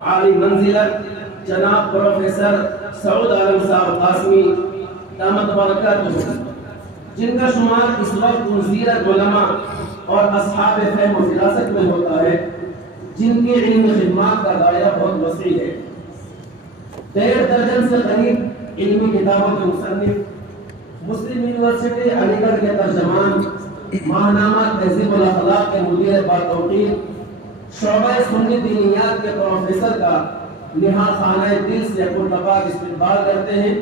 عالی منزلت جناب پروفیسر سعود عالم صاحب قاسمی دامت برکاتہ، جن کا شمار اس وقت وزیر علماء اور اصحاب فہم و فراست میں ہوتا ہے، جن کی علمی خدمات کا دائرہ بہت وسیع ہے۔ 1.5 درجن سے قریب علمی کتابوں کے مصنف، مسلم یونیورسٹی علی گڑھ کے ترجمان، ماہنامہ تہذیب الاخلاق کے مدیر باتوقیر، شعبہ سنی دینیات کے پروفیسر کا نہا خانہ دل سے پرتپاک استقبال کرتے ہیں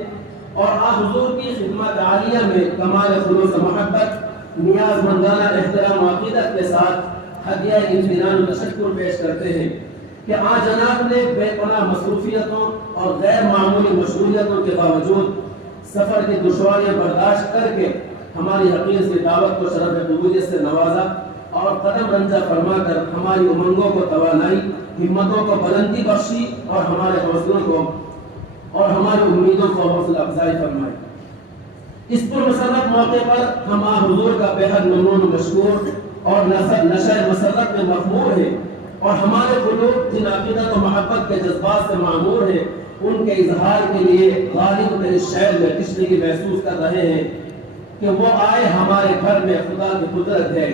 اور آپ حضور کی خدمت عالیہ میں کمال خلوص محبت، نیاز مندانہ احترام و عقیدت کے ساتھ ہدیہ امتنان و تشکر پیش کرتے ہیں کہ آج جناب نے بے پناہ مصروفیتوں اور غیر معمولی مشغولیتوں کے باوجود سفر کی دشواریاں برداشت کر کے ہماری حقیر سی دعوت کو شرف قبولیت سے نوازا اور قدم رنجہ فرما کر ہماری امنگوں کو توانائی، ہمتوں کو بلندی بخشی اور ہمارے حوصلوں کو اور ہماری امیدوں کو حوصلہ افزائی فرمائی۔ اس پر مسرت موقع پر ہم حضور کا بے حد ممنون و مشکور اور نشہ مسرت میں مخمور ہیں اور ہمارے قلوب جن عقیدت و محبت کے جذبات سے معمور ہیں، ان کے اظہار کے لیے غالب کے اس شہر میں تشنگی محسوس کر رہے ہیں کہ وہ آئے ہمارے گھر میں خدا کی قدرت ہے،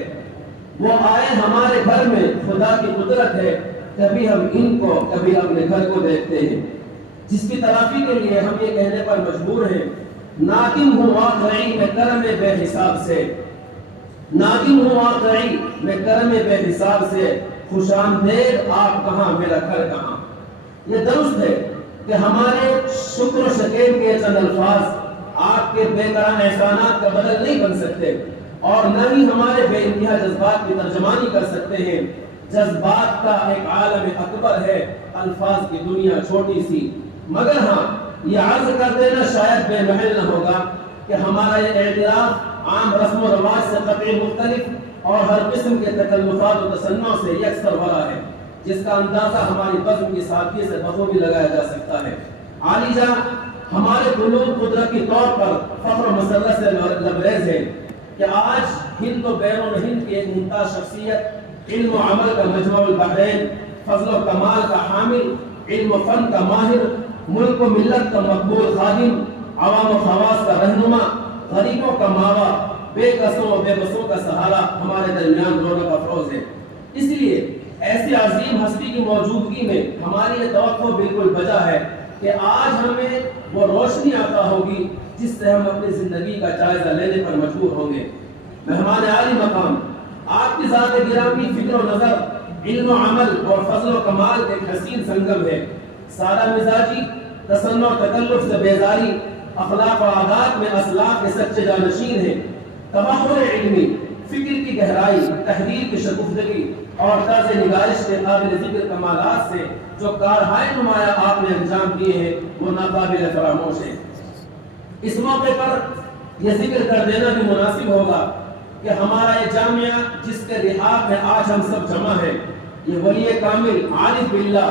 وہ آئے ہمارے گھر میں خدا کی قدرت ہے، کبھی ہم ان کو کبھی اپنے گھر کو دیکھتے ہیں، جس کی تلافی کے لیے ہم یہ کہنے پر مجبور ہیں، نادم ہوں واقعی میں کرم بے حساب سے، نادم ہوں واقعی میں کرم بے حساب سے، خوش آمدید آپ کہاں میرا گھر کہاں۔ یہ درست ہے کہ ہمارے شکر و شکر کے چند الفاظ آپ کے بے کران احسانات کا بدل نہیں بن سکتے اور نہ ہی ہمارے بے انتہا جذبات کی ترجمانی کر سکتے ہیں۔ جذبات کا ایک عالم اکبر ہے، الفاظ کی دنیا چھوٹی سی، مگر ہاں یہ عرض کر دینا شاید بے محل نہ ہوگا کہ ہمارا یہ اعتراف عام رسم و رواج سے قطعی مختلف اور ہر قسم کے تکلفات و تصنع سے یکسر ورا ہے، جس کا اندازہ ہماری بزم کی سادگی سے بخوبی لگایا جا سکتا ہے۔ عالی جاں ہمارے قلوب قدرتی طور پر فخر و مسرت سے لبریز ہے کہ آج ہند و بیرون ہند کی ایک ممتاز شخصیت، علم و عمل کا مجمع البحرین، فضل و کمال کا حامل، علم و فن کا ماہر، ملک و ملت کا مقبول خادم، عوام و خواص کا رہنما، غریبوں کا ماوا، بے کسوں و بے بسوں کا سہارا ہمارے درمیان رونق افروز ہے۔ اس لیے ایسی عظیم ہستی کی موجودگی میں ہماری یہ توقع بالکل بجا ہے کہ آج ہمیں وہ روشنی عطا ہوگی جس سے ہم اپنی زندگی کا جائزہ لینے پر مجبور ہوں گے۔ مہمان عالی مقام، آپ کی ذات گرامی فکر و نظر، علم و عمل اور فضل و کمال کے ایک حسین سنگم ہے۔ سادہ مزاجی، تصنع و تکلف سے بیزاری، اخلاق و عادات میں اسلاف کے سچے جانشین ہیں۔ تبحر علمی، فکر کی گہرائی، تحریر کی شگفتگی اور طرز نگارش کے قابل ذکر کمالات سے جو کارہائے نمایاں آپ نے انجام دیے ہیں وہ ناقابل فراموش ہے۔ اس موقع پر یہ ذکر کر دینا بھی مناسب ہوگا کہ ہمارا یہ جامعہ جس کے رحاب میں آج ہم سب جمع ہیں، یہ ولی کامل عارف باللہ